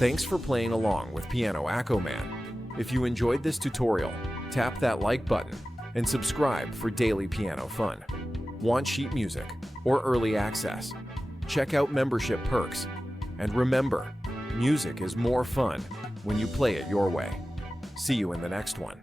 Thanks for playing along with Piano AccoMan. If you enjoyed this tutorial, tap that like button and subscribe for daily piano fun. Want sheet music or early access? Check out membership perks. And remember, music is more fun when you play it your way. See you in the next one.